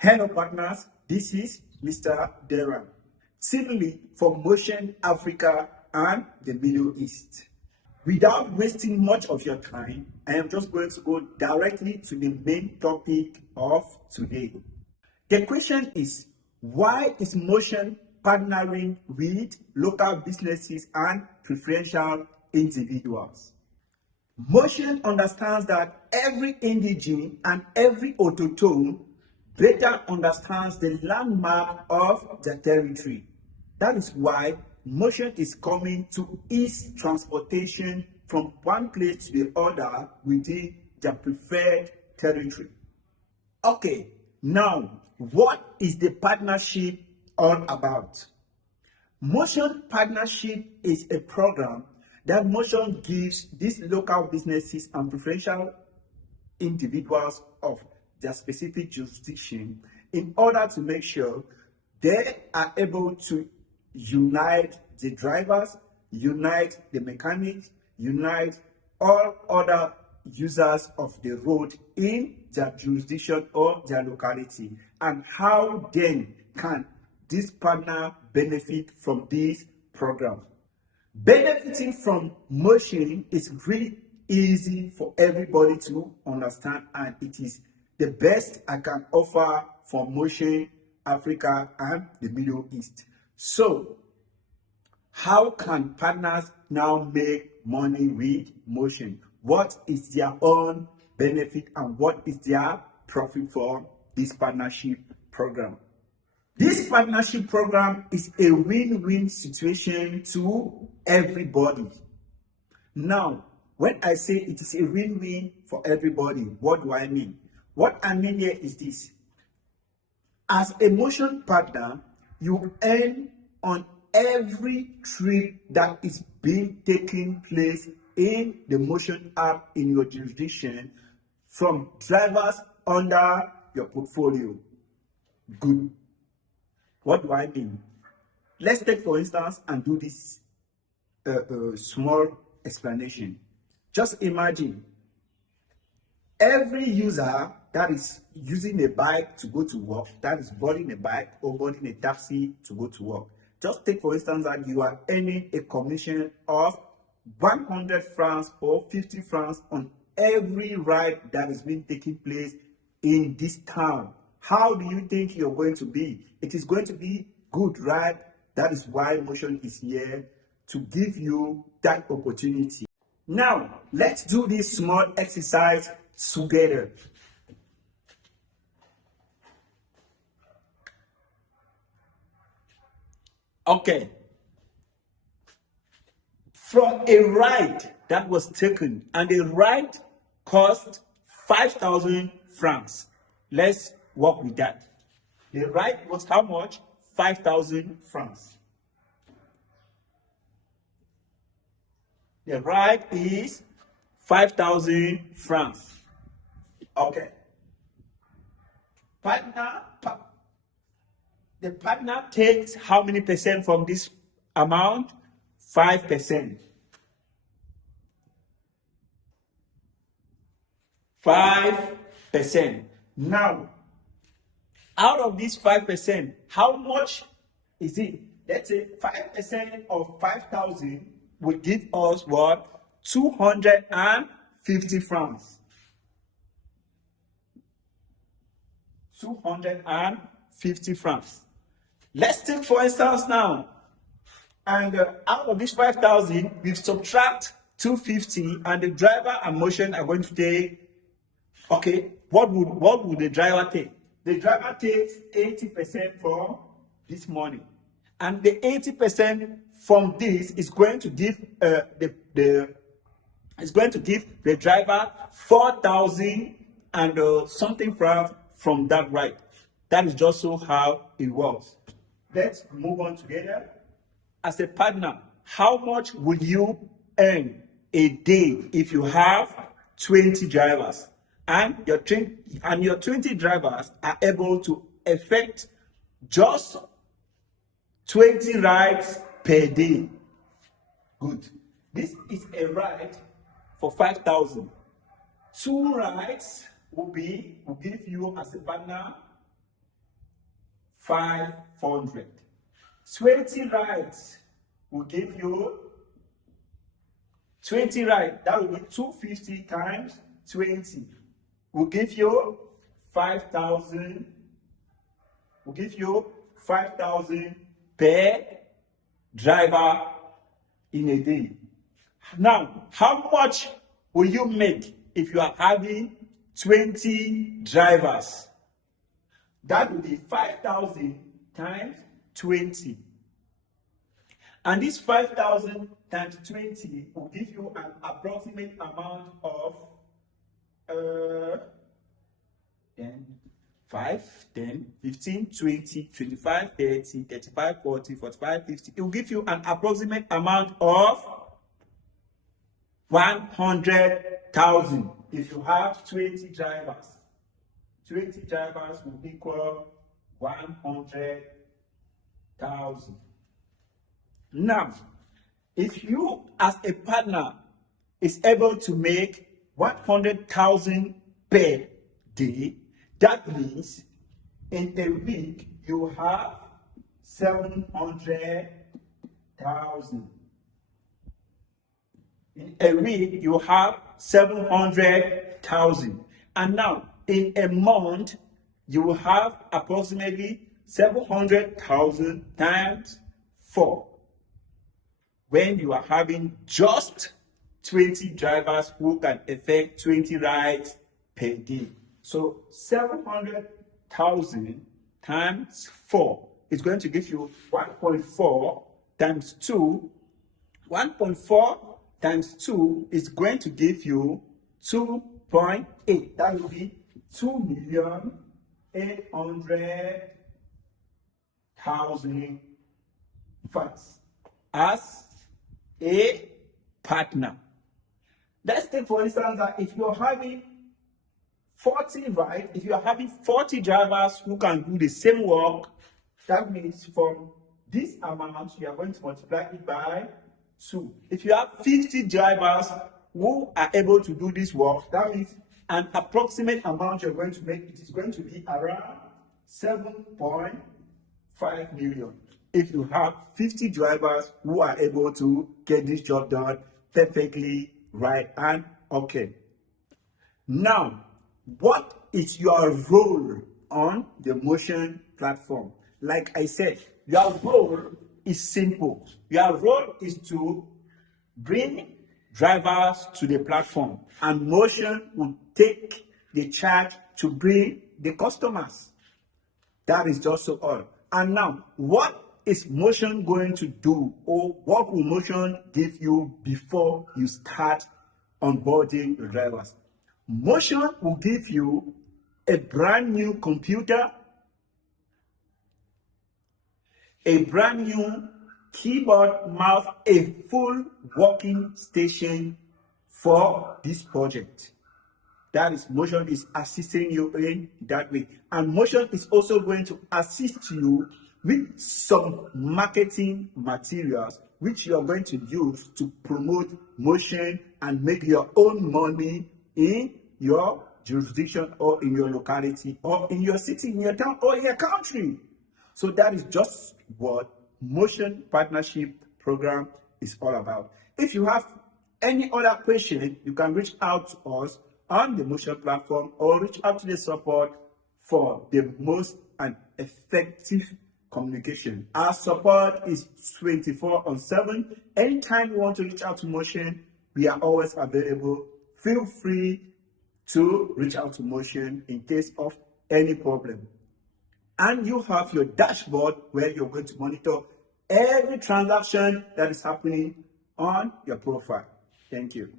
Hello partners, this is Mr. Deran, team lead for Motion Africa and the Middle East. Without wasting much of your time, I am just going to go directly to the main topic of today. The question is, why is Motion partnering with local businesses and preferential individuals? Motion understands that every indigene and every autochtone better understands the landmark of the territory. That is why Motion is coming to ease transportation from one place to the other within the preferred territory. Okay, now what is the partnership all about? Motion Partnership is a program that Motion gives these local businesses and preferential individuals of their specific jurisdiction in order to make sure they are able to unite the drivers, unite the mechanics, unite all other users of the road in their jurisdiction or their locality. And how then can this partner benefit from this program? Benefiting from Motion is really easy for everybody to understand, and it is the best I can offer for Motion Africa and the Middle East. So, how can partners now make money with Motion? What is their own benefit and what is their profit for this partnership program? This partnership program is a win-win situation to everybody. Now, when I say it is a win-win for everybody, what do I mean? What I mean here is this. As a Motion partner, you earn on every trip that is being taken place in the Motion app in your jurisdiction from drivers under your portfolio. Good. What do I mean? Let's take, for instance, and do this small explanation. Just imagine every user that is using a bike to go to work, that is boarding a bike or boarding a taxi to go to work. Just take, for instance, that you are earning a commission of 100 francs or 50 francs on every ride that is being taking place in this town. How do you think you're going to be? It is going to be good, right? That is why Motion is here to give you that opportunity. Now, let's do this small exercise together. Okay. From a ride that was taken, and the ride cost 5,000 francs. Let's work with that. The ride was how much? 5,000 francs. The ride is 5,000 francs. Okay. The partner takes how many percent from this amount? 5%. 5%. Now, out of this 5%, how much is it? Let's say 5% of 5,000 will give us what? 250 francs. 250 francs. Let's take, for instance, now, and out of this 5,000, we subtract 250, and the driver and Motion are going to take. Okay, what would the driver take? The driver takes 80% from this money, and the 80% from this is going to give the driver 4,000 and something from that ride. That is just so how it works. Let's move on together. As a partner, how much would you earn a day if you have 20 drivers and your 20 drivers are able to effect just 20 rides per day? Good. This is a ride for 5,000. 2 rides will give you, as a partner, 500. 20 rides will give you 20 rides. That will be 250 times 20. Will give you 5,000. Will give you 5,000 per driver in a day. Now, how much will you make if you are having 20 drivers? That will be 5,000 times 20. And this 5,000 times 20 will give you an approximate amount of 10, 5, 10, 15, 20, 25, 30, 35, 40, 45, 50. It will give you an approximate amount of 100,000 if you have 20 drivers. 20 drivers will equal 100,000. Now, if you as a partner is able to make 100,000 per day, that means in a week you have 700,000. In a week you have 700,000. And now in a month you will have approximately 700,000 times 4. When you are having just 20 drivers who can effect 20 rides per day. So 700,000 times 4 is going to give you 1.4 times 2. 1.4 times 2 is going to give you 2.8. That will be 2,800,000 funds as a partner. Let's take for instance that if you're having 40 rides, if you are having 40 drivers who can do the same work, that means from this amount you are going to multiply it by 2. If you have 50 drivers who are able to do this work, that means an approximate amount you're going to make, it is going to be around 7.5 million. If you have 50 drivers who are able to get this job done perfectly right and okay. Now, what is your role on the Motion platform? Like I said, your role is simple. Your role is to bring drivers to the platform, and Motion will take the charge to bring the customers. That is just so all. And now, what is Motion going to do, or what will Motion give you before you start onboarding your drivers? Motion will give you a brand new computer, a brand new keyboard, mouse, a full working station for this project. That is, Motion is assisting you in that way. And Motion is also going to assist you with some marketing materials which you are going to use to promote Motion and make your own money in your jurisdiction or in your locality or in your city, in your town or in your country. So that is just what Motion Partnership Program is all about. If you have any other question, you can reach out to us on the Motion platform or reach out to the support for the most and effective communication. Our support is 24/7. Anytime you want to reach out to Motion, we are always available. Feel free to reach out to Motion in case of any problem. And you have your dashboard where you're going to monitor every transaction that is happening on your profile. Thank you.